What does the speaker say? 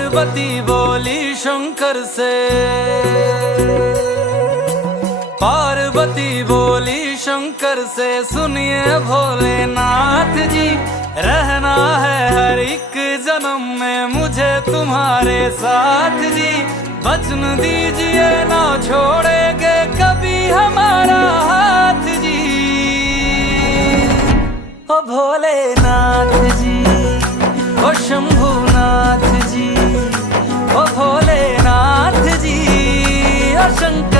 पार्वती बोली शंकर से, पार्वती बोली शंकर से, सुनिए भोलेनाथ जी, रहना है हर एक जन्म में मुझे तुम्हारे साथ जी। वचन दीजिए ना छोड़ेंगे कभी हमारा हाथ जी। ओ भोलेनाथ जी, ओ शंभुनाथ जी, ओ भोलेनाथ जी, ओ शंकर